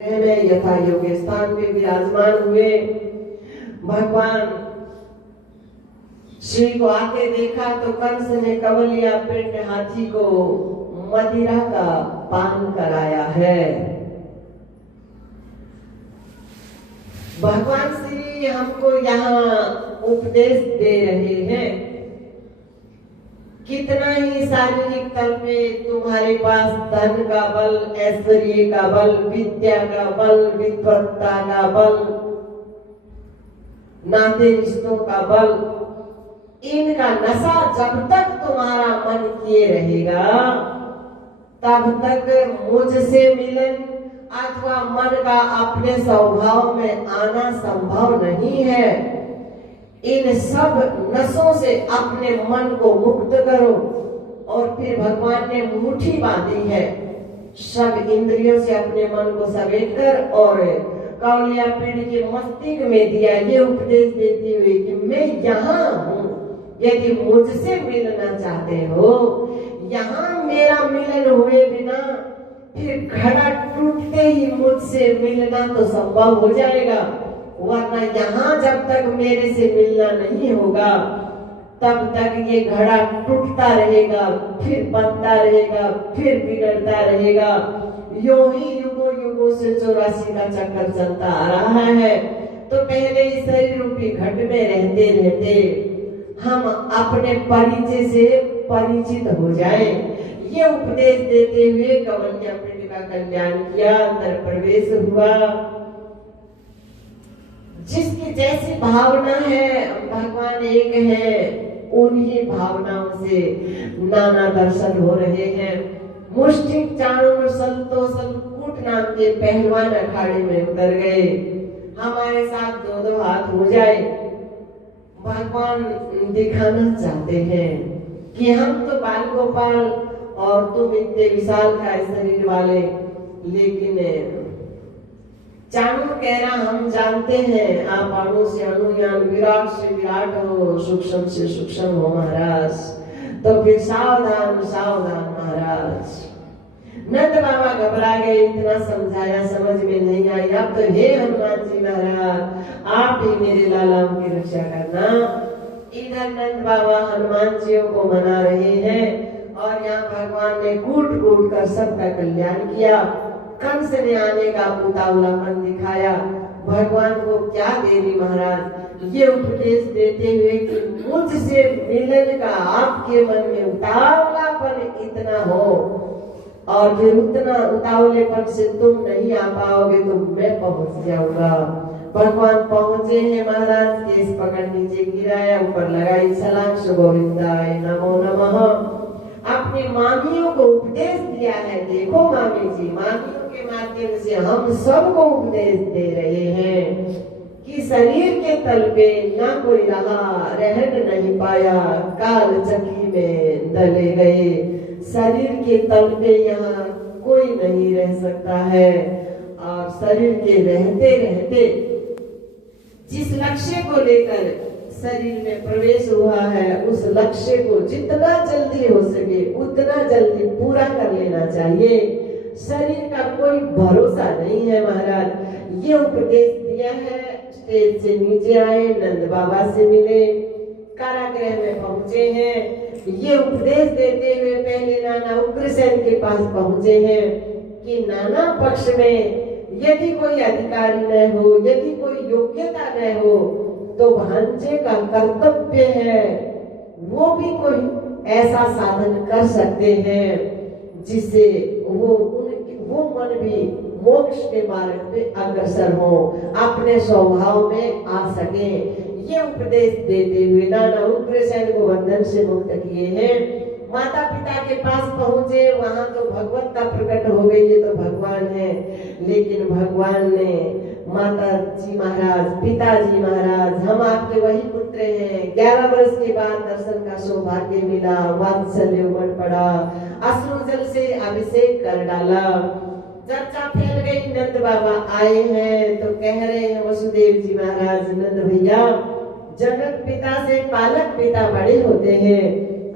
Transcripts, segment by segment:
में यथा योग्य स्थान पे विराजमान हुए। भगवान श्री को आते देखा तो कंस ने कवलिया पिंड हाथी को मदिरा का पान कराया है। भगवान श्री हमको यहाँ उपदेश दे रहे हैं। कितना ही शारीरिक तल पे तुम्हारे पास धन का बल, ऐश्वर्य का बल, विद्या का बल, विद्वत्ता का बल, नाते रिश्तों का बल, इनका नशा जब तक तुम्हारा मन किए रहेगा तब तक मुझसे मिलन अथवा मन का अपने स्वभाव में आना संभव नहीं है। इन सब नशों से अपने मन को मुक्त करो। और फिर भगवान ने मुट्ठी बांधी है सब इंद्रियों से अपने मन को समेट कर और कौलिया पीढ़ के मस्तिष्क में दिया ये उपदेश देते हुए कि मैं यहाँ हूँ, यदि मुझसे मिलना चाहते हो, यहाँ मेरा मिलन हुए बिना फिर घड़ा टूटते ही मुझसे मिलना तो संभव हो जाएगा, वरना यहाँ जब तक मेरे से मिलना नहीं होगा तब तक ये घड़ा टूटता रहेगा, फिर बनता रहेगा, फिर बिगड़ता रहेगा। यूं ही युगों युगों से 84 का चक्कर चलता आ रहा है। तो पहले इस शरीर रूपी घट में रहते रहते हम अपने परिचय से परिचित हो जाएं। ये उपदेश देते हुए कवलिया पिंड का कल्याण किया, अंदर प्रवेश हुआ। जिसकी जैसी भावना है भगवान एक है, उन्हीं भावनाओं से नाना दर्शन हो रहे हैं। मुष्टिक चाणूर संतोषन कूट नाम के पहलवान अखाड़े में उतर गए। हमारे साथ दो दो हाथ हो जाए। भगवान दिखाना चाहते हैं कि हम तो बाल गोपाल और तुम इतने विशाल का शरीर वाले, लेकिन चाणूर कह रहा हम जानते हैं आप अणु से अणुयान, विराट से विराट हो, सूक्ष्म से सूक्ष्म हो महाराज। तो फिर सावधान सावधान महाराज। नंद बाबा घबरा गए, इतना समझाया समझ में नहीं आई। अब तो हे हनुमान जी महाराज आप ही मेरे लालाओं की रक्षा करना। इधर नंद बाबा हनुमान जी को मना रहे हैं और यहाँ भगवान ने कूट कूट कर सबका कल्याण किया। कंस ने आने का उतावलापन दिखाया। भगवान को क्या देवी महाराज ये उपदेश देते हुए कि मुझसे मिलन का आपके मन में उतावलापन इतना हो और फिर उतना उतावलेपन से तुम नहीं आ पाओगे तो मैं पहुंच जाऊंगा। भगवान पहुंचे हैं महाराज, केस पकड़ नीचे गिराया, ऊपर लगाई छलांग, गोविंदाय नमो नमः। अपनी मामियों को उपदेश दिया है। देखो मामी जी, मामियों के माध्यम से हम सबको उपदेश दे रहे हैं कि शरीर के तल पे ना कोई रहा, रहन नहीं पाया, काल चक्की में दले गए। शरीर के तल पे यहाँ कोई नहीं रह सकता है। और शरीर के रहते रहते जिस लक्ष्य को लेकर शरीर में प्रवेश हुआ है उस लक्ष्य को जितना जल्दी हो सके उतना जल्दी पूरा कर लेना चाहिए। शरीर का कोई भरोसा नहीं है महाराज। ये उपदेश दिया है। स्टेज से नीचे आए, नंद बाबा से मिले, कारागृह में पहुंचे हैं। ये उपदेश देते हुए पहले नाना उग्रसेन के पास पहुंचे हैं कि नाना पक्ष में यदि कोई अधिकारी न हो, यदि कोई योग्यता न हो तो भांजे का कर्तव्य है वो भी कोई ऐसा साधन कर सकते हैं जिससे वो मन भी मोक्ष के मार्ग पे अग्रसर हो, अपने स्वभाव में आ सके। ये उपदेश देते हुए नाना उग्रसेन को बंधन से मुक्त किए हैं। माता पिता के पास पहुंचे, वहां तो भगवत्ता प्रकट हो गई। ये तो भगवान है, लेकिन भगवान ने माता जी महाराज, पिताजी महाराज, हम आपके वही पुत्र हैं। 11 वर्ष के बाद दर्शन का सौभाग्य मिला, वात्सल्य उमड़ पड़ा, अश्रु जल से अभिषेक कर डाला। चर्चा फैल गई। नंद बाबा आए हैं तो कह रहे हैं वसुदेव जी महाराज, नंद भैया जगत पिता से पालक पिता बड़े होते हैं,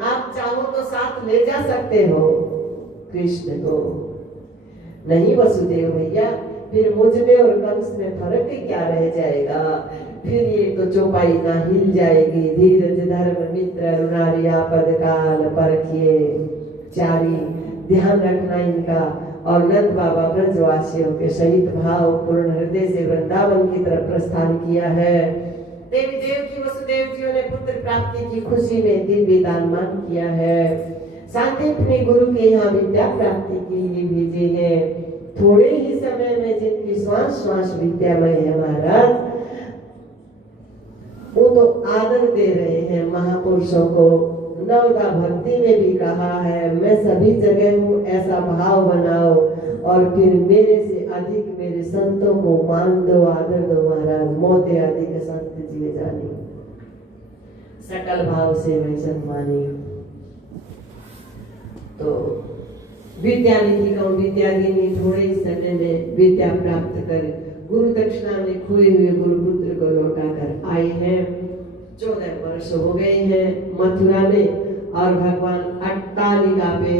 आप चाहो तो साथ ले जा सकते हो कृष्ण को। नहीं वसुदेव भैया, फिर मुझ में और कंस में फर्क क्या रह जाएगा। फिर ये तो चौपाई ना हिल जाएगी। धीरज धर्म मित्र रुणारी आपद काल परखिए चारी, ध्यान रखना इनका। और नंद बाबा ब्रजवासियों के सहित भाव पूर्ण हृदय से वृंदावन की तरफ प्रस्थान किया है। देवी देवकी वसुदेव जी ने पुत्र प्राप्ति की खुशी में दिव्य दानमान किया है। सांदीप ने गुरु के यहाँ विद्या प्राप्ति के लिए भेजे हैं। थोड़े ही समय में जिनकी श्वास श्वास विद्यामय है महाराज, वो तो आदर दे रहे हैं महापुरुषों को। नवदा भक्ति में भी कहा है, मैं सभी जगह हूँ ऐसा भाव बनाओ और फिर मेरे से अधिक मेरे संतों को मान दो, आदर दो महाराज। मोते अधिक संत जिए जानी, सकल भाव से मैं सम्मानी। तो विद्यानिधि का विद्यागिनी थोड़े ही समय में विद्या प्राप्त कर गुरु दक्षिणा में खोए हुए गुरुपुत्र को लौटाकर आए हैं। 14 वर्ष हो गए हैं मथुरा में और भगवान अट्टालिका पे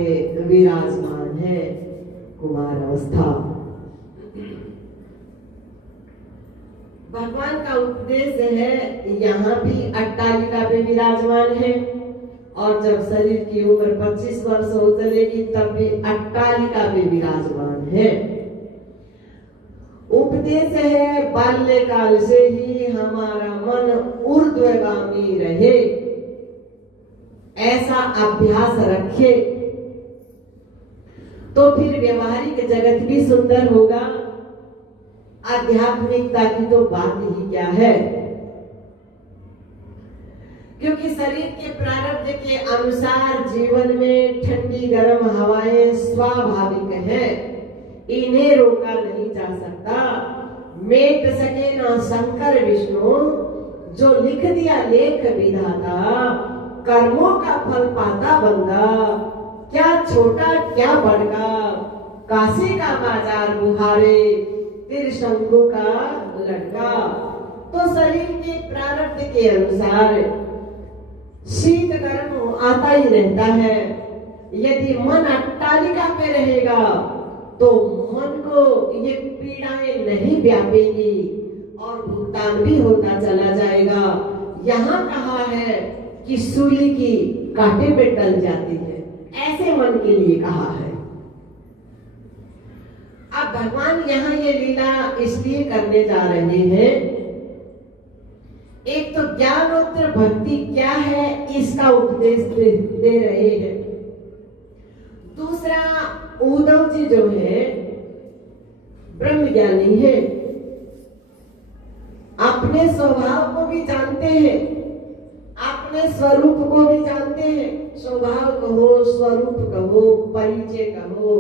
विराजमान है, कुमार अवस्था। भगवान का उपदेश है, यहाँ भी अट्टालिका पे विराजमान है और जब शरीर की उम्र 25 वर्ष हो चलेगी तब भी अट्टालिका पे विराजमान है। उपदेश है, बाल्यकाल से ही हमारा मन ऊर्ध्वगामी रहे, ऐसा अभ्यास रखे तो फिर व्यवहारिक जगत भी सुंदर होगा। आध्यात्मिकता की तो बात ही क्या है, क्योंकि शरीर के प्रारब्ध के अनुसार जीवन में ठंडी गर्म हवाएं स्वाभाविक है, इन्हें रोका नहीं जा सकता। मेट सके ना शंकर विष्णु, जो लिख दिया लेख विधाता, कर्मों का फल पाता बंदा, क्या छोटा क्या बड़का, काशी का बाजार बुहारे, त्रिशंकु का लड़का। तो शरीर के प्रारब्ध के अनुसार शीत गर्म आता ही रहता है। यदि मन अट्टालिका पे रहेगा तो मन को ये पीड़ाएं नहीं व्यापेगी और भुगतान भी होता चला जाएगा। यहाँ कहा है कि सूली की कांटे पे टल जाती है, ऐसे मन के लिए कहा है। अब भगवान यहाँ ये लीला इसलिए करने जा रहे हैं, एक तो ज्ञानोत्तर भक्ति क्या है इसका उपदेश दे रहे हैं। दूसरा, उद्धव जी जो है ब्रह्म ज्ञानी है, अपने स्वभाव को भी जानते हैं, अपने स्वरूप को भी जानते हैं। स्वभाव कहो, स्वरूप कहो, परिचय कहो,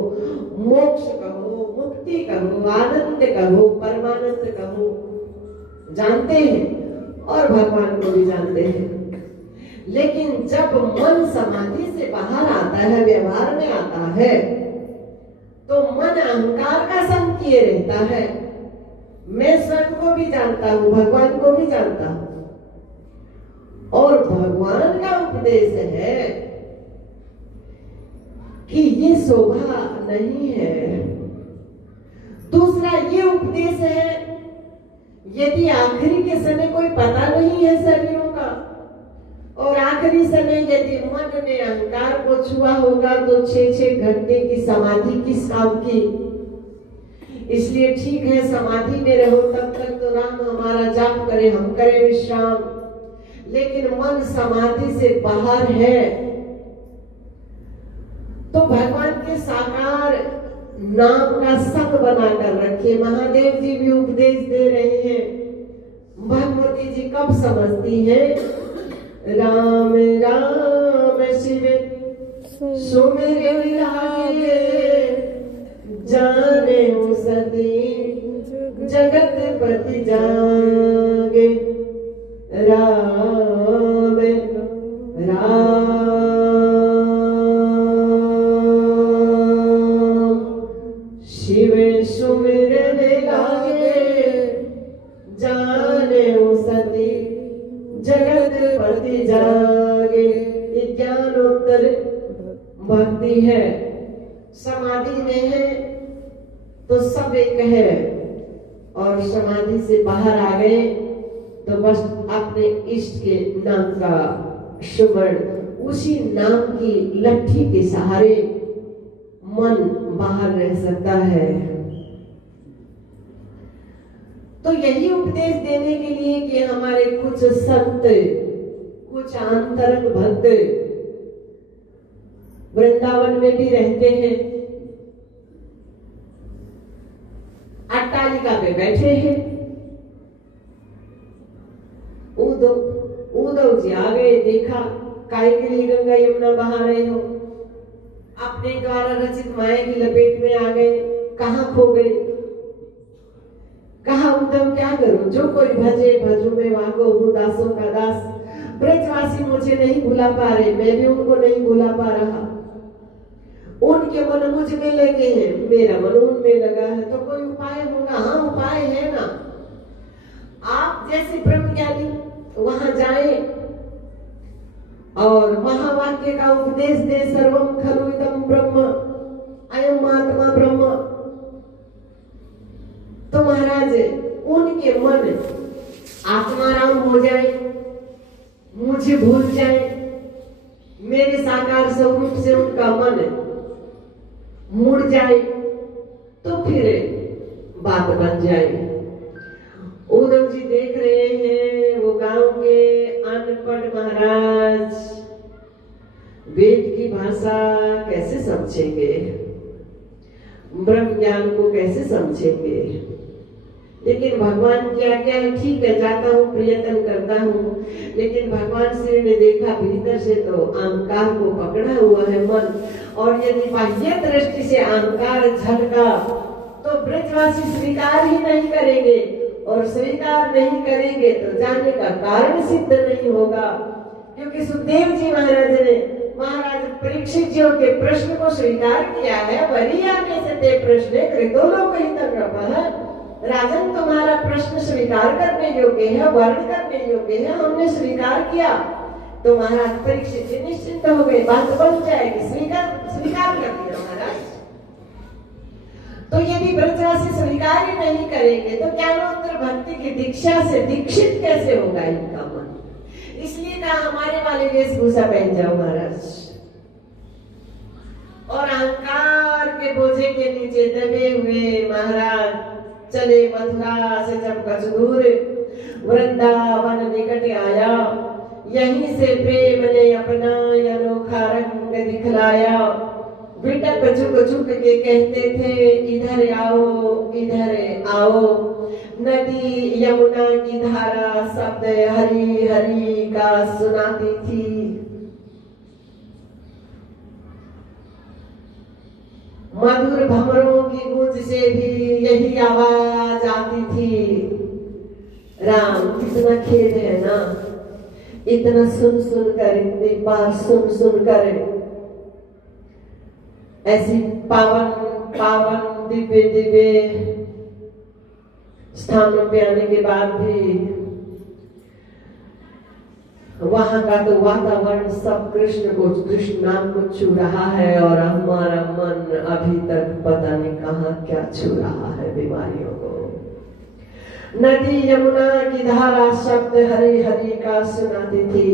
मोक्ष कहो, मुक्ति कहो, आनंद कहो, परमानंद कहो, जानते हैं और भगवान को भी जानते हैं। लेकिन जब मन समाधि से बाहर आता है, व्यवहार में आता है, तो मन अहंकार का संग किए रहता है। मैं स्वयं को भी जानता हूं, भगवान को भी जानता हूं, और भगवान का उपदेश है कि ये शोभा नहीं है। दूसरा ये उपदेश है, यदि आखिरी के समय कोई पता नहीं है शरीरों का, और आखिरी समय यदि मन ने अहंकार को छुआ होगा तो 6-6 घंटे की समाधि किस काम की। इसलिए ठीक है समाधि में रहो, तब तक तो राम हमारा जाप करे, हम करें विश्राम। लेकिन मन समाधि से बाहर है तो भगवान के साकार नाम का संग बनाकर रखे। महादेव जी भी उपदेश दे रहे हैं, भगवती जी कब समझती है, राम राम शिव सुमिर लागे, जाने सदी जगत पति जागे। राम राम शिव सुमिर लागे, जाने सती जगत पति जागे। ये ज्ञानोत्तर भक्ति है। समाधि में है तो सब एक है, और समाधि से बाहर आ गए तो बस अपने इष्ट के नाम का सुमरण, उसी नाम की लट्ठी के सहारे मन बाहर रह सकता है। तो यही उपदेश देने के लिए कि हमारे कुछ संत, कुछ आंतरंग भक्त वृंदावन में भी रहते हैं, अट्टालिका पे बैठे हैं। उद्धव जी आ गए, देखा काय के लिए गंगा यमुना बहा रहे हो, अपने द्वारा रचित माया की लपेट में आ गए, कहाँ खो गए। कहा उद्धव क्या करूं, जो कोई भजे भजू में वाको हूँ दासों का दास। ब्रजवासी मुझे नहीं भुला पा रहे, मैं भी उनको नहीं भुला पा रहा। उनके मन मुझ में लगे हैं, मेरा मन उनमें लगा है, तो कोई उपाय होगा। हाँ उपाय है ना, आप जैसे ब्रह्मज्ञानी वहां जाए और महावाक्य का उपदेश दे, सर्वम खलु इदं ब्रह्म अयम आत्मा ब्रह्म। तो महाराज उनके मन आत्माराम हो जाए, मुझे भूल जाए, मेरे साकार स्वरूप से उनका मन मुड़ जाए, तो फिर बात बन जाए। उद्धव जी देख रहे हैं वो गांव के अनपढ़ महाराज वेद की भाषा कैसे समझेंगे, ब्रह्म ज्ञान को कैसे समझेंगे। लेकिन भगवान की आज्ञा है, ठीक है जाता हूँ, प्रयत्न करता हूँ। लेकिन भगवान श्री ने देखा भीतर से तो अहंकार को पकड़ा हुआ है मन, और यदि बाह्य दृष्टि से अहंकार झलका तो ब्रजवासी स्वीकार ही नहीं करेंगे, और स्वीकार नहीं करेंगे तो जाने का कारण सिद्ध नहीं होगा। क्योंकि सुखदेव जी महाराज ने महाराज परीक्षित जी के प्रश्न को स्वीकार किया है। वरीयाने से ते प्रश्न कृतो लोकहितं नृपः। राजन तुम्हारा प्रश्न स्वीकार करने योग्य है, वर्ण करने योग्य है, हमने स्वीकार किया। तो महाराज परीक्षित जी निश्चिंत हो गए, बात बन जाएगी, स्वीकार कर दिया महाराज। तो यदि ब्रजवासी स्वीकार ही नहीं करेंगे तो ज्ञानोत्तर भक्ति की दीक्षा से दीक्षित कैसे होगा इनका मन। इसलिए कहा हमारे वाले वेशभूषा पहन जाओ महाराज, और अहंकार के बोझे के नीचे दबे हुए महाराज चले। मथुरा से जब कुछ दूर वृंदावन निकट आया, यहीं से प्रेम ने अपना अनोखा रंग दिखलाया। बिटप झुक झुक के कहते थे इधर आओ इधर आओ। नदी यमुना की धारा शब्द हरि हरि का सुनाती थी। मधुर भंवरों की गूंज से भी यही आवाज आती थी। राम कितना खेद है ना, इतना सुन सुन कर, इतनी बार सुन सुन कर ऐसी पावन पावन दिव्य दिव्य स्थानों पे आने के बाद भी वहां का तो वातावरण सब कृष्ण नाम को छू रहा है, और हमारा मन अभी तक पता नहीं कहाँ क्या छू रहा है, बीमारियों को। नदी यमुना की धारा शब्द हरि हरि का सुनाती थी।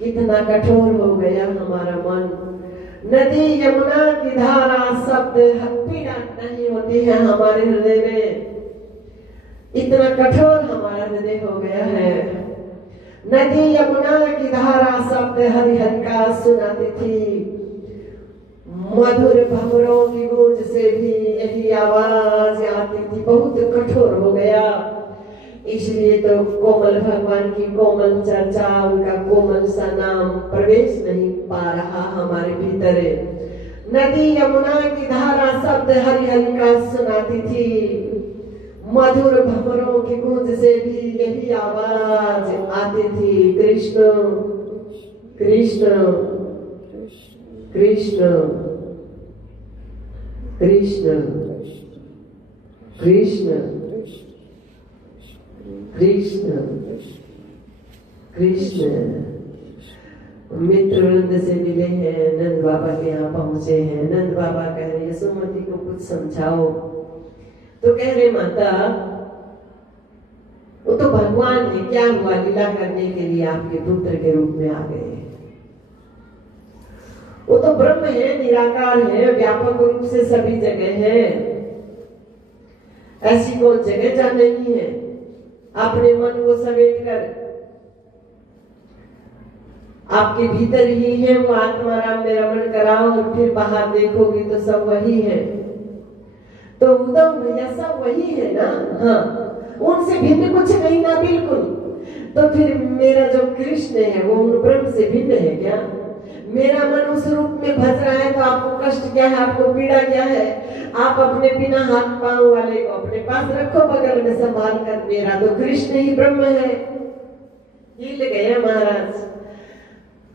कितना कठोर हो गया हमारा मन। नदी यमुना की धारा शब्द पीड़ा नहीं होती है हमारे हृदय में, इतना कठोर हमारा हृदय हो गया है। नदी यमुना की धारा शब्द हरि हरि का सुनाती थी। मधुर भंवरों की गूंज से भी यही आवाज आती थी। बहुत कठोर हो गया, इसलिए तो कोमल भगवान की कोमल चर्चा, उनका कोमल सा नाम प्रवेश नहीं पा रहा हमारे भीतर। नदी यमुना की धारा शब्द हरि हरि का सुनाती थी। मधुर भंवरों की गूंज से भी यही आवाज आती थी, कृष्ण कृष्ण कृष्ण कृष्ण कृष्ण कृष्ण कृष्ण। मित्र वृंद से मिले हैं, नंद बाबा के यहाँ पहुंचे हैं। नंद बाबा कह रहे सुमति को कुछ समझाओ। तो कह रहे माता वो तो भगवान है, क्या हुआ, लीला करने के लिए आपके पुत्र के रूप में आ गए। वो तो ब्रह्म है, निराकार है, व्यापक रूप से सभी जगह है। ऐसी कौन जगह जहां नहीं है। अपने मन को समेट कर आपके भीतर ही है वो आत्मा राम में रमण कराओ, और फिर बाहर देखोगे तो सब वही है। तो उद्धव भैया सब वही है ना। हाँ, उनसे भिन्न कुछ नहीं ना, बिल्कुल। तो फिर मेरा जो कृष्ण है वो उन ब्रह्म से भिन्न है क्या? मेरा मन उस रूप में भज रहा है तो आपको कष्ट क्या है, आपको पीड़ा क्या है? आप अपने बिना हाथ पांव वाले को अपने पास रखो बगल में संभाल कर। मेरा तो कृष्ण ही ब्रह्म है। हिल गया महाराज,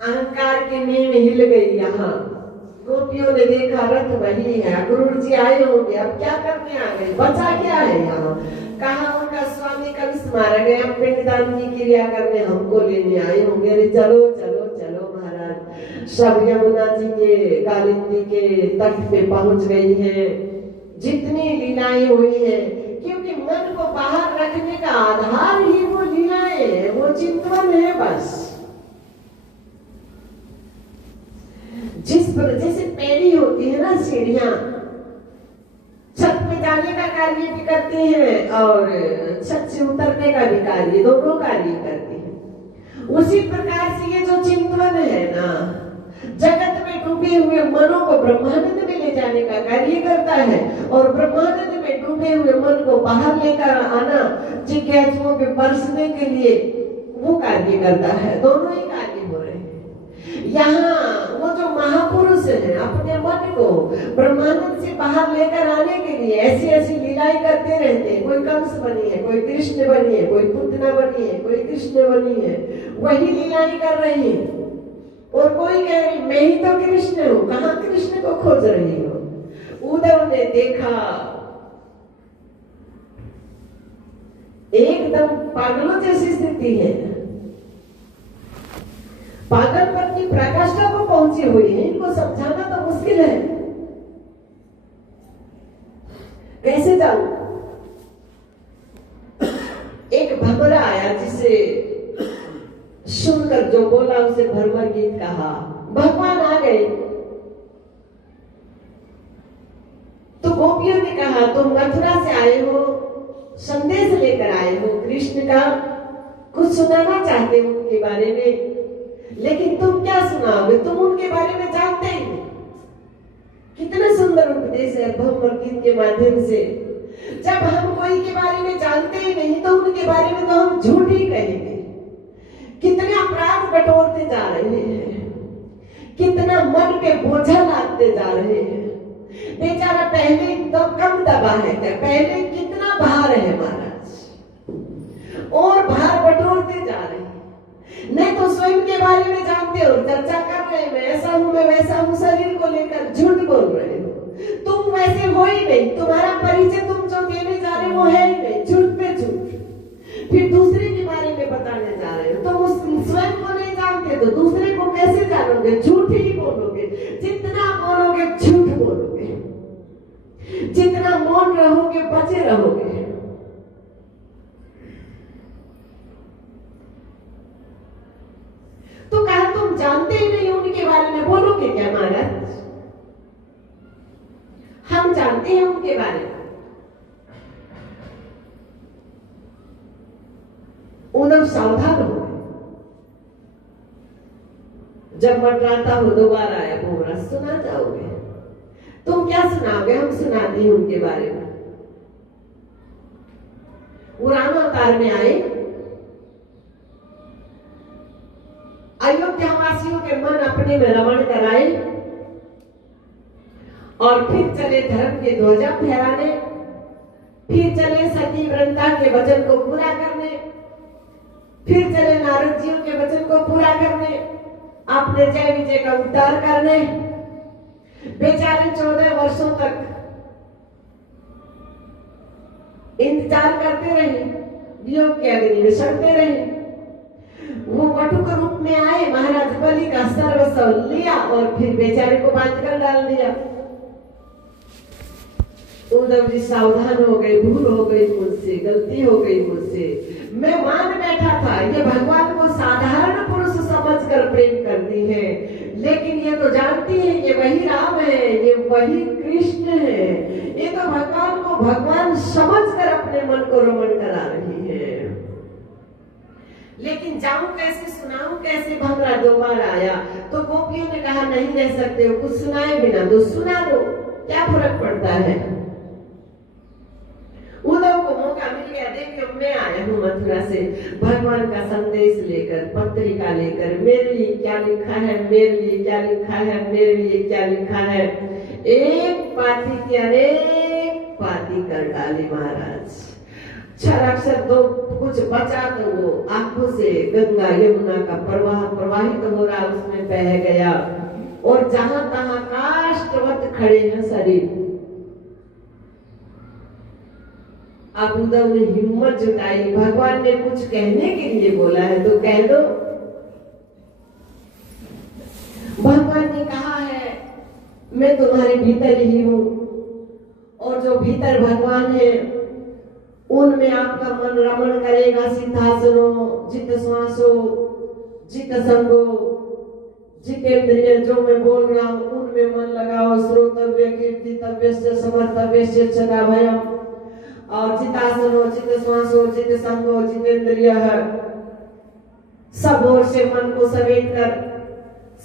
अहंकार की नींव हिल गई। यहाँ गोपियों ने देखा रथ वही है, अक्रूर जी आए होंगे, अब क्या करने आ गए, बचा क्या है यहाँ? कहा उनका स्वामी कभी मारा गया, पिंडदान की क्रिया करने हमको लेने आए होंगे। अरे चलो चलो चलो महाराज, सब यमुना जी के कालिंदी के तट पे पहुंच गई है। जितनी लीलाएं हुई है, क्योंकि मन को बाहर रखने का आधार ही वो लीलाएं है, वो चिंतन है बस। जैसे पैड़ी होती है ना, सीढ़ियां छत पे जाने का कार्य भी करती हैं और छत से उतरने का भी कार्य, दोनों कार्य करती हैं। उसी प्रकार से ये जो चिंतन है ना, जगत में डूबे हुए मनों को ब्रह्मानंद में ले जाने का कार्य करता है, और ब्रह्मानंद में डूबे हुए मन को बाहर लेकर आना, जिज्ञासुओं पे बरसने के लिए वो कार्य करता है। दोनों ही कार्य हो रहे हैं। यहाँ वो जो महापुरुष है, अपने मन को ब्रह्मानंद से बाहर लेकर आने के लिए ऐसी ऐसी लीलाएं करते रहते हैं। कोई कंस बनी है, कोई कृष्ण बनी है, कोई पुतना बनी है, कोई कृष्ण बनी है, वही लीलाएं कर रही है। और कोई कह रही मैं ही तो कृष्ण हूँ, कहाँ कृष्ण को खोज रही हो? उद्धव ने देखा एकदम पागलों जैसी स्थिति है, पागलपन की प्रकाष्ठा को पहुंची हुई है। इनको समझाना तो मुश्किल है, कैसे जाऊं? एक भमरा आया जिसे सुनकर जो बोला उसे भ्रमर गीत कहा। भगवान आ गए तो गोपियों ने कहा तुम मथुरा से आए हो, संदेश लेकर आए हो कृष्ण का, कुछ सुनाना चाहते हो उनके बारे में, लेकिन तुम क्या सुनाओगे? तुम उनके बारे में जानते ही नहीं। कितना सुंदर उपदेश है भ्रमर गीत के माध्यम से। जब हम कोई के बारे में जानते ही नहीं तो उनके बारे में तो हम झूठ ही कहेंगे। कितने अपराध बटोरते जा रहे हैं, कितना मन पे बोझा लादते जा रहे हैं। बेचारा पहले तो कम दबा है क्या, पहले कितना भार है महाराज, और भार बटोरते जा रहे हैं। नहीं तो स्वयं के बारे में जानते हो, चर्चा कर रहे हैं, मैं ऐसा हूं, मैं वैसा हूं, शरीर को लेकर झूठ बोल रहे हो। तुम वैसे हो ही नहीं, तुम्हारा परिचय तुम जो देने जा रहे हो है ही नहीं, झूठ पे झूठ। फिर दूसरे के बारे में बताने जा रहे हो, तो स्वयं को नहीं जानते तो दूसरे को कैसे जानोगे? झूठ ही बोलोगे, जितना बोलोगे झूठ बोलोगे, जितना मौन रहोगे बचे रहोगे। तो कहा तुम जानते ही नहीं उनके बारे में, बोलोगे क्या महाराज? हम जानते हैं उनके बारे में। उद्धव सावधान हो गए। जब मंडराता हो दोबारा आया बोरा, सुना जाओगे? तुम क्या सुनाओगे? हम सुनाते हैं उनके बारे में। वो राम अवतार में आए, अयोध्या वासियों के मन अपने में रमण कराए, और फिर चले धर्म के ध्वजा फहराने, फिर चले सती वृंदा के वचन को पूरा करने, फिर चले नारद जी के वचन को पूरा करने, अपने जय विजय का उद्धार करने। बेचारे 14 वर्षों तक इंतजार करते रहे, वियोग के अग्नि में सड़ते रहे। वो वटुक रूप में आए, महाराज बलि का सर्वस्व लिया और फिर बेचारे को बांध कर डाल दिया। उद्धव जी सावधान हो गए, भूल हो गई मुझसे, गलती हो गई मुझसे, मैं मान बैठा था ये भगवान को साधारण पुरुष समझकर प्रेम करती है, लेकिन ये तो जानती है ये वही राम है, ये वही कृष्ण है। ये तो भगवान को भगवान समझकर अपने मन को रमण करा रही है। लेकिन जाऊं कैसे, सुनाऊं कैसे, भंवरा दो बार आया तो गोपियों ने कहा नहीं रह सकते हो, कुछ सुनाए बिना तो सुना दो, क्या फर्क पड़ता है। उद्धव को मौका मिल गया, देखियो मैं आया हूँ मथुरा से भगवान का संदेश लेकर, पत्रिका लेकर, मेरे लिए क्या लिखा है, मेरे लिए क्या लिखा है, मेरे लिए क्या लिखा है। एक पाती की अनेक पाती कर डाली महाराज। चार अक्षर दो कुछ बचा तो वो आंखों से गंगा यमुना का प्रवाह प्रवाहित हो रहा, उसमें बह गया और जहां तहां काष्ठवत खड़े हैं शरीर। अब उद्धव ने हिम्मत जुटाई, भगवान ने कुछ कहने के लिए बोला है तो कह दो। भगवान ने कहा है मैं तुम्हारे भीतर ही हूं, और जो भीतर भगवान है उनमें आपका मन रमण करेगा। सिद्धासनो जित श्वासो जित संगो, जितेंद्रिय जो मैं बोल रहा हूं उनमें मन लगाओ। श्रोतव्य कीर्तितव्य समर्थव्य सदा भयम, और जितासनो जित श्वासो जित संगो जितेंद्रिय, सब ओर से मन को समेट कर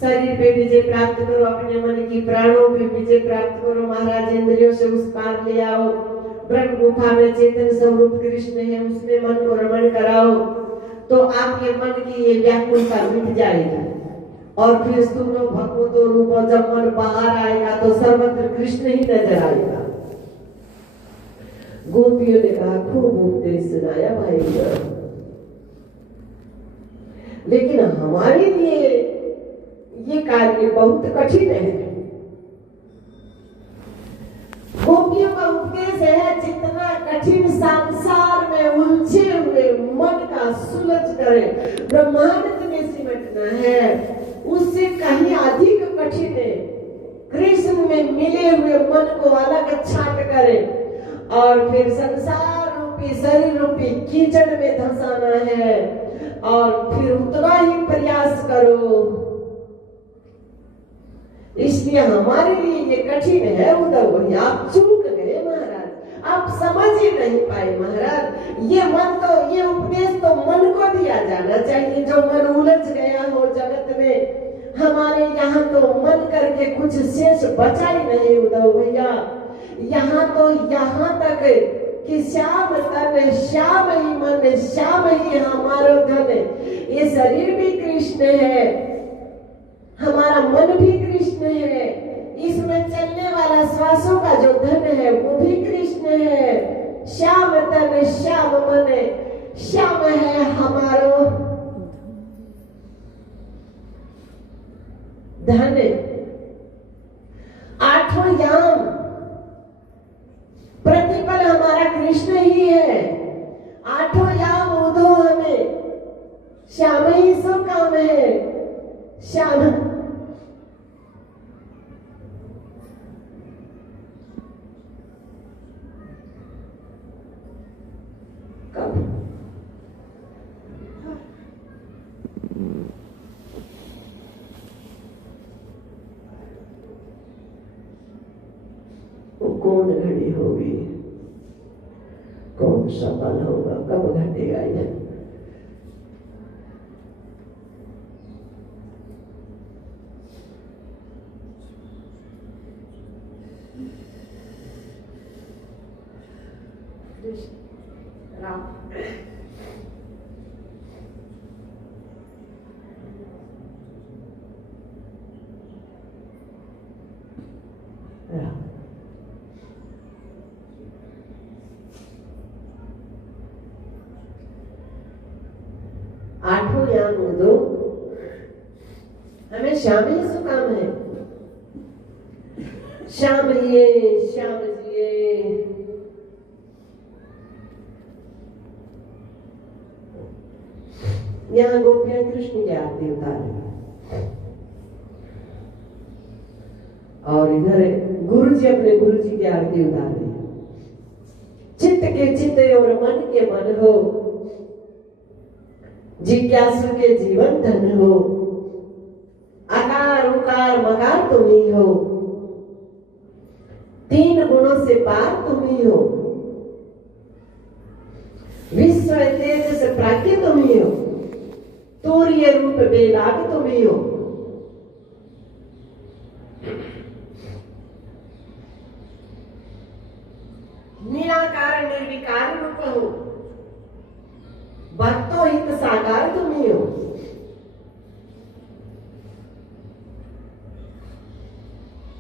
शरीर पे विजय प्राप्त करो, अपने मन की प्राणों पे विजय प्राप्त करो। महाराज इंद्रियों से उस पार ले आओ। ब्रह्म गुफा में चेतन स्वरूप कृष्ण है, उसमें मन को रमण कराओ तो आपके मन की ये व्याकुलता मिट जाएगी। और फिर सुनो भगवतो रूप, जब मन बाहर आएगा तो सर्वत्र कृष्ण ही नजर आएगा। गोपियों ने कहा खूब उपदेश सुनाया भाई, लेकिन हमारे लिए ये कार्य बहुत कठिन है। गोपियों का उपदेश है जितना कठिन संसार में उलझे हुए मन का सुलझ करे ब्रह्मांड में सिमटना है, उससे कहीं अधिक कठिन है कृष्ण में मिले हुए मन को अलग छाट करे और फिर संसार रूपी शरीर रूपी कीचड़ में धंसाना है, और फिर उतना ही प्रयास करो। इसलिए हमारे लिए ये कठिन है। उद्धव भैया आप चूक गए महाराज, आप समझ ही नहीं पाए महाराज। ये मन तो, ये उपदेश तो मन को दिया जाना चाहिए जो मन उलझ गया हो जगत में। हमारे यहाँ तो मन करके कुछ शेष बचा ही नहीं उद्धव भैया। यहाँ तो यहाँ तक कि श्याम तन श्याम ही मन श्याम ही हमारो धन। ये शरीर भी कृष्ण है, हमारा मन भी कृष्ण है, इसमें चलने वाला श्वासों का जो धन है वो भी कृष्ण है। श्याम तन श्याम मन श्याम है हमारो धन। आठों याम प्रतिपल हमारा कृष्ण ही है। आठों याम उधो हमें श्याम ही सो काम है। श्याम कब वो कौन घड़ी होगी, कौन सा पल होगा, कब घटेगा ये। राम आठों याम दो हमें श्याम ही सो काम है। श्याम जिए श्याम जिए। यहाँ गोपियां कृष्ण की आरती उतारे और इधर गुरु जी अपने गुरु जी की आरती उतारे। चित्त के चित्त और मन के मन हो, जिज्ञासु के जीवन धन हो, आकार उकार मकार तुम ही हो, तीन गुणों से पार तुम ही हो, विश्व तेज से प्राज्ञ तुम ही हो, तूर्य रूप बेलाग तुम ही हो। निराकार निर्विकार रूप हो, भक्तों हित साकार तुम ही हो।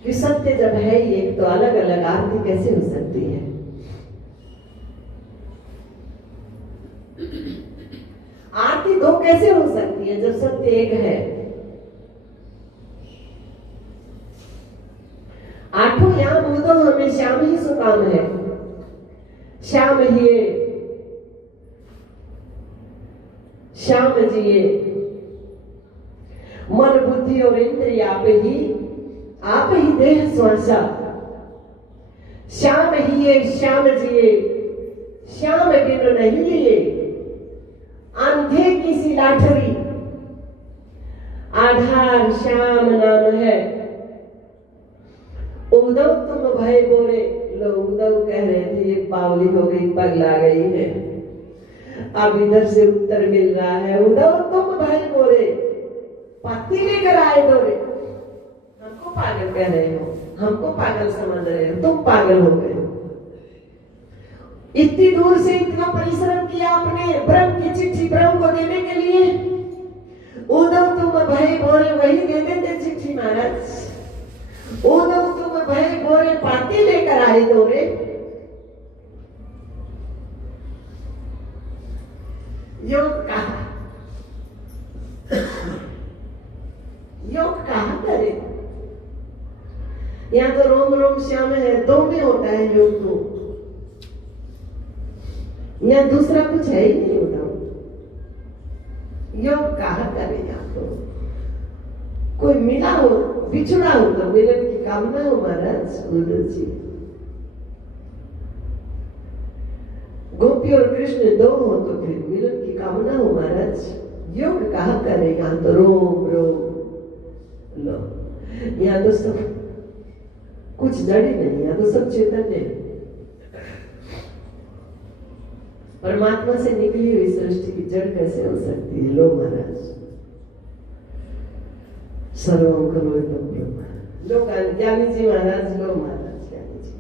कि सत्य जब है ही एक, तो अलग अलग आरती कैसे हो सकती है? आरती दो कैसे हो सकती है जब सत्य एक है? आठों याम उदो हमें श्याम ही सुकाम है, श्याम हिए श्याम जिए, मन बुद्धि और इंद्रिय आप ही देह स्वर्षा, श्याम हिए श्याम जिए, श्याम बिन नहीं लिए, अंधे की सी लाठरी, आधार श्याम नाम है। उदव तुम भय बोले, लोग उदव कह रहे थे ये बावली हो गई, पगला गई है। अब इधर से उत्तर मिल रहा है, उदव तुम भय बोले, पत्ती लेकर आए दौड़े। हमको पागल कह रहे हो, हमको पागल समझ रहे हो, तुम पागल हो गए। इतनी दूर से इतना परिश्रम किया आपने ब्रह्म की चिट्ठी ब्रह्म को देने के लिए। उदव तुम भय बोले, वही दे देते चिट्ठी महाराज। उदव तुम भय बोले, पाती लेकर आए दौड़े। योग कहा, योग कहा करे। यहाँ तो रोम रोम श्याम है, दो में होता है योग को, यहाँ दूसरा कुछ है ही नहीं होता। योग कहा करे। यहाँ तो कोई मिला हो, बिछड़ा हो तो मिलन की कामना हो महाराज उद्धव जी। गोपी और कृष्ण दो हो तो फिर मिलन की कामना हो महाराज। योग कहा करे। यहाँ तो रोम रोम लो, यहाँ तो सब कुछ जड़ ही नहीं, यहाँ तो सब चैतन्य। परमात्मा से निकली हुई सृष्टि की जड़ कैसे हो सकती है? लो महाराज, सर्वं खलु ब्रह्म। लो ज्ञानी जी महाराज, लो महाराज ज्ञानी जी।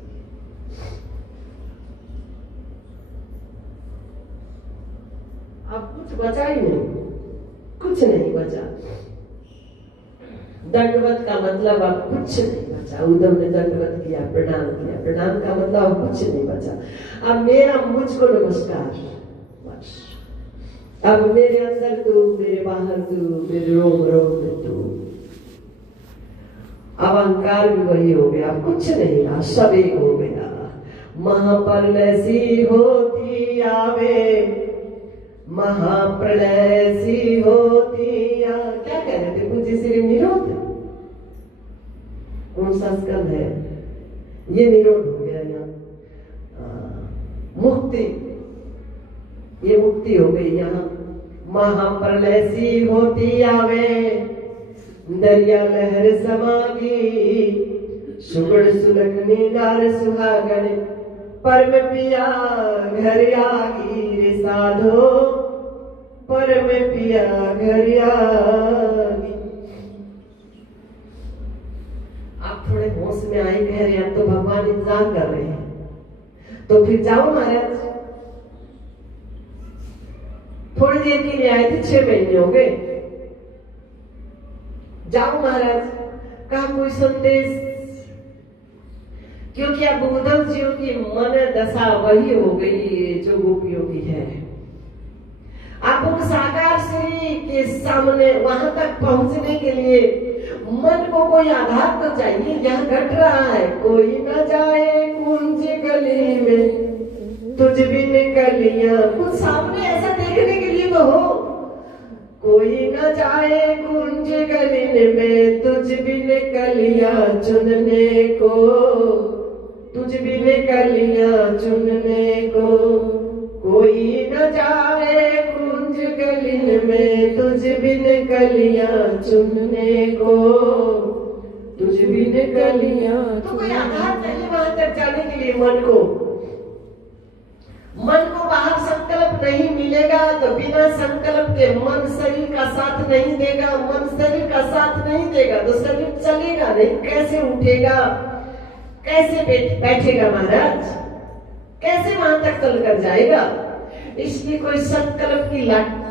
अब कुछ बचा ही नहीं, कुछ नहीं बचा। दंडवत का मतलब अब कुछ नहीं बचा। उद्धव ने दंडवत किया, प्रणाम किया, प्रणाम का मतलब अब कुछ नहीं बचा। अब मेरा मुझको नमस्कार बस। अब मेरे अंदर तू, मेरे बाहर तू, मेरे रोम रोम में तू। अब अहंकार भी वही हो गया, अब कुछ नहीं रहा, सब एक हो गया। महाप्रलय सी होती आवे, महाप्रलय सी होती क्या कह रहे थे पूज्य श्री? निरोध। कौन सा स्कंद है ये? निरोध हो गया यहाँ। मुक्ति, ये मुक्ति हो गई यहाँ। महाप्रलय सी होती आवे, दरिया लहर समागी, सुगड़ सुलगनी नार सुहागन, परम पिया घर आगी रे साधो, परम पिया घर आगी। आप थोड़े होश में आए, कह रहे हैं तो भगवान इंतजार कर रहे हैं, तो फिर जाओ महाराज। थोड़ी देर के लिए आए थे, 6 महीने हो गए, जाओ महाराज। कहा कोई संदेश? क्योंकि अब उद्धव जियों की मन दशा वही हो गई जो गोपियों की है। अब उन साकार श्री के सामने वहां तक पहुंचने के लिए मन को कोई आधार तो चाहिए। यहाँ घट रहा है, कोई न जाए कुंज गली में तुझ बिन कलियां। कुछ सामने ऐसा देखने के लिए तो हो। कोई न जाए कुंज गली में तुझ बिन कलियां चुनने को, तुझ बिन कलियां चुनने को। कोई न जाए कुंज गली में तुझ बिन कलियां चुनने को, तुझ बिन कलियां। तो कोई आधार चाहिए वहां तक जाने के लिए। मन को बाहर संकल्प नहीं मिलेगा तो बिना संकल्प के मन शरीर का साथ नहीं देगा, मन शरीर का साथ नहीं देगा तो शरीर चलेगा नहीं, कैसे उठेगा, कैसे बैठेगा महाराज, कैसे वहां तक चलकर जाएगा। इसलिए कोई संकल्प की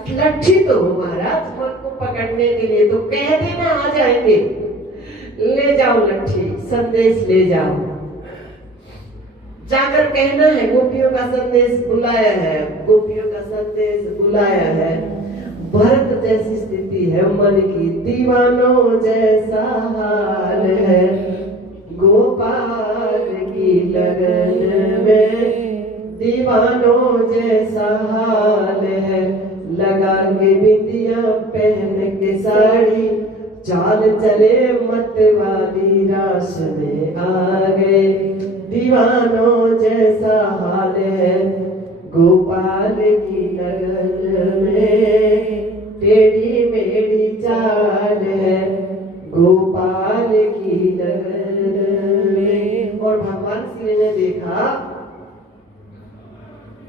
लट्ठी तो हो महाराज मन को पकड़ने के लिए, तो कह देना आ जाएंगे। ले जाओ लट्ठी, संदेश ले जाओ, जाकर कहना है गोपियों का संदेश बुलाया है, गोपियों का संदेश बुलाया है। भरत जैसी स्थिति है मन की, दीवानों जैसा हाल है, गोपाल की लगन में दीवानों जैसा हाल है। लगा के बिंदिया पहन के साड़ी, चाल चले मत वाली रास में आ गए, दीवानों जैसा हाल है, गोपाल की लगन में टेढ़ी मेढ़ी चाल है, गोपाल की लगन में। और भगवान श्री ने देखा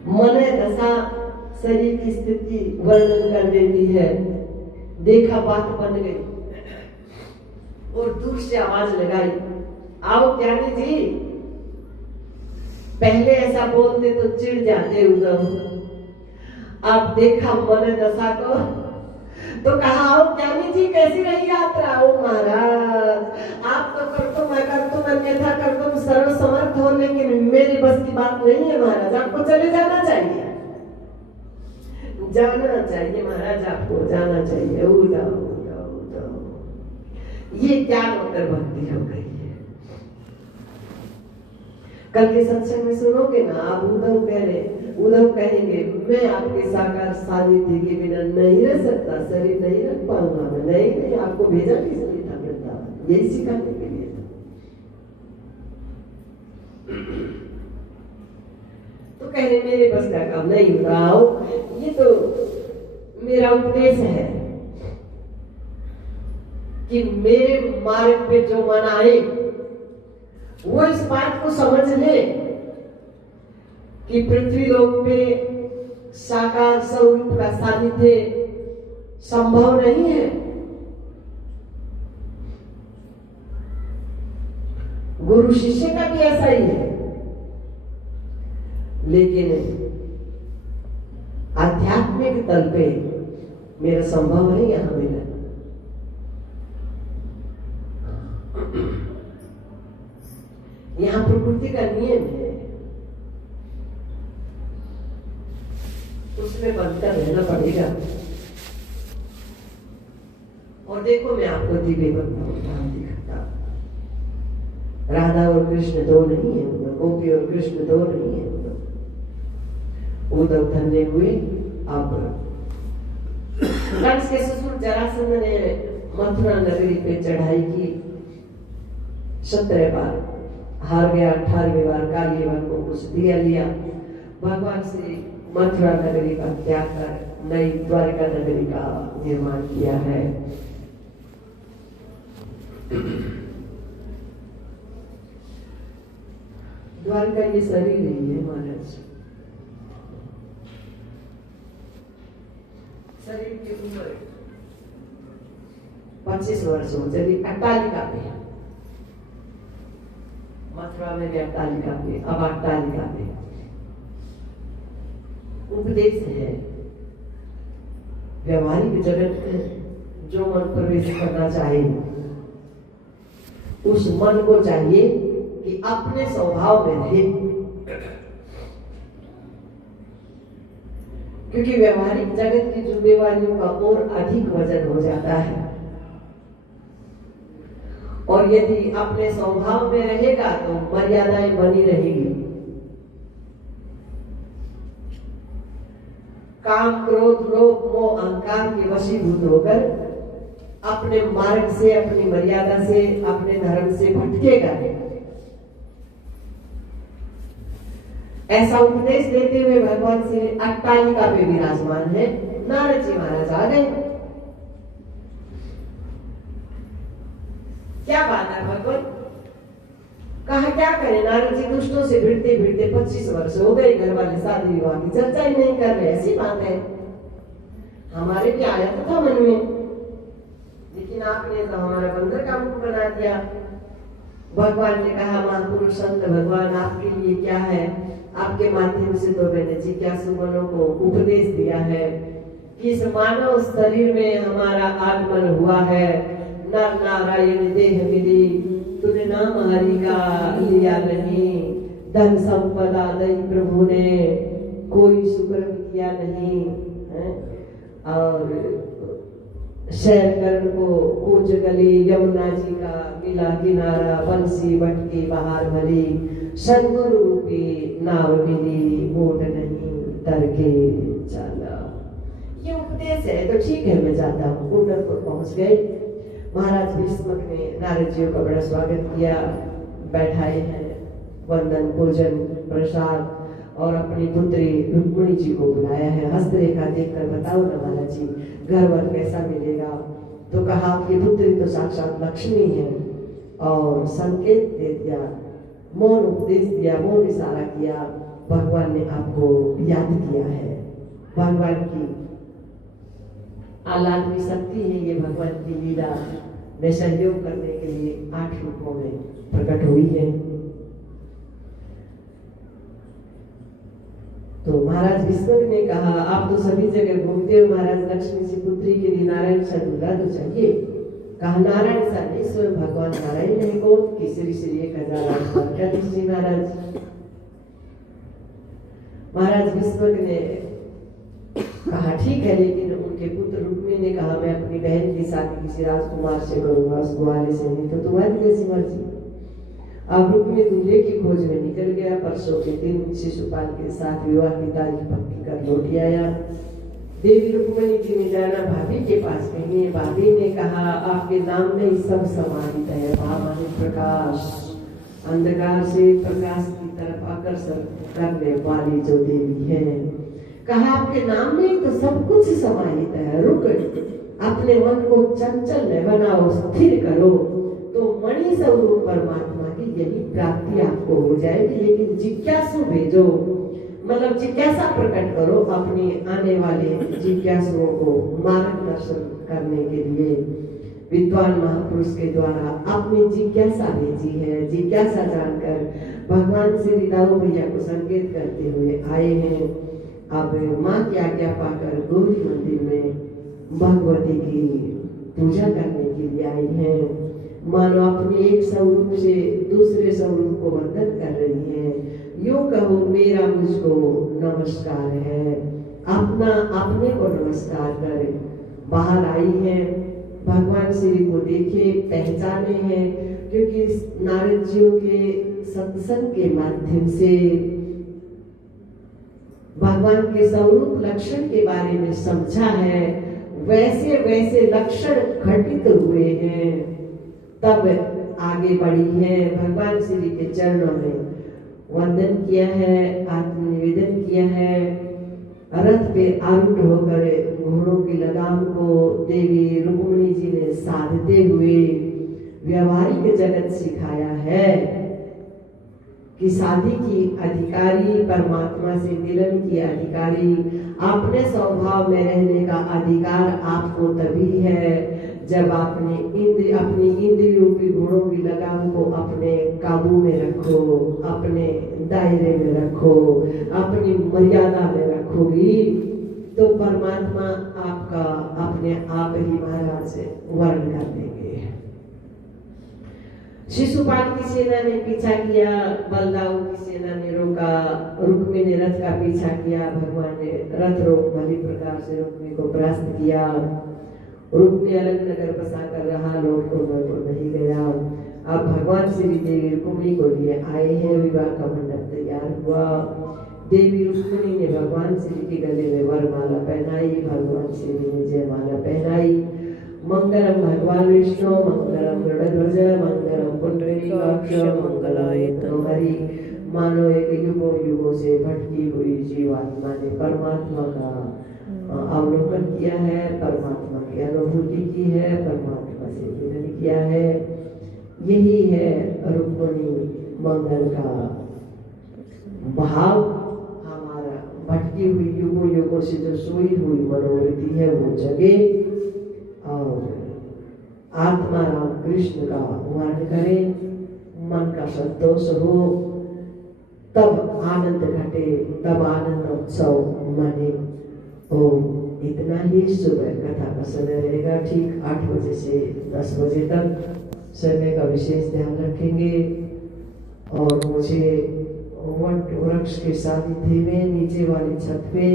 मन दशा शरीर की स्थिति वर्णन कर देती है। देखा बात बन गई और दूर से आवाज लगाई, आओ ज्ञानी जी। पहले ऐसा बोलते तो चिढ़ जाते उद्धव, अब देखा मन दशा को तो कहा, आओ ज्ञानी जी कैसी रही यात्रा। ओ महाराज आप तो कर तुम अन्यथा कर तुम सर्व समर्थ हो, लेकिन मेरी बस की बात नहीं है महाराज, आपको चले जाना चाहिए, जाना चाहिए महाराज, आपको जाना चाहिए। उदाओ ये ज्ञान होकर भक्ति हो गई है। कल के सत्संग में सुनोगे ना, आप उद्धव कहेंगे मैं आपके साकार सानिध्य के बिना नहीं रह सकता, शरीर नहीं रख पाऊंगा मैं। नहीं आपको भेजा किसने था वृंदावन, यही सिखाने के लिए था। तो कह रहे मेरे बस का काम नहीं हो रहा हो, ये तो मेरा उपदेश है कि मेरे मार्ग पे जो मन आए वो इस बात को समझ ले कि पृथ्वी लोक पे साकार स्वरूप का सानिध्य संभव नहीं है। गुरु शिष्य का भी ऐसा ही है, लेकिन आध्यात्मिक तल पे मेरा संभव है यहां मिलना। यहां प्रकृति का नियम है, उसमें बनकर रहना पड़ेगा। और देखो मैं आपको दिव्य उदाहरण दिखाता। राधा और कृष्ण दो नहीं है, गोपी और कृष्ण दो नहीं है। उद्धव धन्य हुए। अब कंस के ससुर जरासंध ने मथुरा नगरी पे चढ़ाई की, 17 बार हार गया, 18वें बार कालियवन को कुछ दिया लिया। भगवान श्री मथुरा नगरी का त्याग कर नई द्वारका नगरी का निर्माण किया है। द्वारका ये शरीर नहीं है महाराज, शरीर की उम्र 25 वर्ष हो चली। अट्टालिका पे मथुरा में भी अट्टालिका पे, अब अट्टालिका पे उपदेश है। व्यवहारिक जगत में जो मन प्रवेश करना चाहे उस मन को चाहिए कि अपने स्वभाव में रहे, क्योंकि व्यवहारिक जगत की जिम्मेवारियों का और अधिक वजन हो जाता है। और यदि अपने स्वभाव में रहेगा तो मर्यादाएं बनी रहेगी। काम क्रोध लोभ मोह अहंकार के वशीभूत होकर अपने मार्ग से, अपनी मर्यादा से, अपने धर्म से भटकेगा। ऐसा उपदेश देते हुए भगवान श्री अट्टालिका पे विराजमान है। नारद जी महाराज आ गए। क्या बात है भगवान, कहा क्या करें। नारद जी दुष्टों से भिड़ते भिड़ते 25 वर्ष हो गए, घर वाले शादी विवाह की चर्चा ही नहीं कर रहे। ऐसी बात है, हमारे भी आया तो था मन में, लेकिन आपने तो हमारा बंदर का मुख बना दिया। भगवान ने कहा, महापुरुष संत भगवान आपके लिए क्या है, आपके माध्यम से तो मैंने जिज्ञासु मनों को उपदेश दिया है कि इस मानव शरीर में हमारा आगमन हुआ है, नर नारायण देह मिली, तूने नाम हरि का लिया नहीं, धन संपदा दई प्रभु ने, कोई सुकर्म किया नहीं है। और शहर को कूच गली, यमुना जी का मिला किनारा, बंसी बटकी बाहर भरी, सदगुरु रूपी नाव मिली, बोट नहीं तर के चला। ये उपदेश है तो ठीक है, मैं जाता हूँ। कुंडलपुर पहुंच गए। महाराज भीष्मक ने नारद जी का बड़ा स्वागत किया, बैठाए हैं, वंदन भोजन प्रसाद, और अपनी पुत्री रुक्मिणी जी को बुलाया है। हस्तरेखा देखकर बताओ ना महाराज जी, घर वर कैसा मिलेगा। तो कहा आपकी पुत्री तो साक्षात लक्ष्मी है, और संकेत दे दिया, मौन उपदेश दिया, मौन इशारा किया, भगवान ने आपको याद किया है। भगवान की अलादनी शक्ति है ये, भगवान की लीला में सहयोग करने के लिए 8 रूपों में प्रकट हुई है। तो महाराज भीष्मक ने कहा, आप तो सभी जगह घूमते हो महाराज, लक्ष्मी जी पुत्री के लिए नारायण सा दूल्हा तो चाहिए। कहा नारायण सा नहीं, स्वयं भगवान नारायण है। कौन? कि श्री श्री 1008 जी महाराज। महाराज भीष्मक ने कहा ठीक है, लेकिन उनके पुत्र रुक्मी ने कहा मैं अपनी बहन की शादी किसी राजकुमार से करूंगा, उस ग्वाले से नहीं। तो तुम्हारी जैसी मर्जी। अब रुक्मी दूल्हे की खोज में निकल गया। परसों के दिन शिशुपाल के साथ विवाह की तारीख पक्की कर लौट आया। देवी रुक्मिणी जी ने जाना भाभी के पास कही। भाभी ने कहा आपके नाम में ही सब समाहित है, भावनी प्रकाश, अंधकार से प्रकाश की तरफ आकर्षण करने वाली जो देवी है। कहा आपके नाम में तो सब कुछ समाहित है। रुक, अपने मन को चंचल न बनाओ, स्थिर करो, तो मणि स्वरूप परमात्मा की यही प्राप्ति आपको हो जाएगी। लेकिन जिज्ञासु भेजो, मतलब जिज्ञासा प्रकट करो, अपने आने वाले जिज्ञासुओं को मार्गदर्शन करने के लिए विद्वान महापुरुष के द्वारा अपनी जिज्ञासा भेजी है। जिज्ञासा जानकर भगवान श्री दाऊ भैया को संकेत करते हुए आए हैं। अब माँ की आज्ञा पाकर गौरी मंदिर में भगवती की पूजा करने के लिए आई हैं। मानो अपने एक स्वरूप से दूसरे स्वरूप को वंदन कर रही है। यूं कहो मेरा मुझको नमस्कार है, अपना अपने को नमस्कार कर बाहर आई है। भगवान श्री को देखे, पहचाने हैं, क्योंकि नारद जी के सत्संग के माध्यम से भगवान के स्वरूप लक्षण के बारे में समझा है। वैसे वैसे लक्षण घटित हुए हैं, तब आगे बढ़ी है। भगवान श्री के चरणों में वंदन किया है, आत्मनिवेदन किया है। रथ पे आरूढ़ होकर घोड़ों की लगाम को देवी रुक्मिणी जी ने साधते हुए व्यवहारिक जगत सिखाया है कि शादी की अधिकारी, परमात्मा से मिलन की अधिकारी, अपने स्वभाव में रहने का अधिकार आपको तभी है जब आपने अपनी इंद्रियों की घोड़ों की लगाम को अपने काबू में रखो, अपने दायरे में रखो, अपनी मर्यादा में रखोगी, तो परमात्मा आपका अपने आप ही महाराज से वर्ण कर देंगे। शिशुपाल की सेना ने पीछा किया, बलदाऊ की सेना ने रोका, रुक्मी ने रथ का पीछा किया। भगवान ने रथ रोक भली प्रकार से रुक्मी को परास्त किया। रुक्मी अलग नगर बसा कर रहा, लौट को नहीं गया। अब भगवान श्री देवी रुक्मी को लिए आए हैं। विवाह का मंडप तैयार हुआ। देवी रुक्मिणी ने भगवान श्री के गले में वरमाला पहनाई, भगवान श्री ने जयमाला पहनाई। मंगलम भगवान विष्णु मंगलम गरुड़ध्वज मंगलम पुंडरीकाक्ष मंगलाय हरि। मानो एक युगों से भटकी हुई जीवात्मा ने परमात्मा का अवलोकन किया है, परमात्मा की अनुभूति की है, परमात्मा से मिलन किया है। यही है रुक्मिणी मंगल का भाव। हमारा भटकी हुई युगों युगों से जो सोई हुई मनोवृत्ति है वो जगे और आत्मा राम कृष्ण का वर्ण करें, मन का संतोष हो, तब आनंद घटे, तब आनंद उत्सव मने। इतना ही सुबह कथा का समय रहेगा, ठीक 8 बजे से 10 बजे तक समय का विशेष ध्यान रखेंगे। और मुझे वट वृक्ष के सानिध्य में नीचे वाली छत पे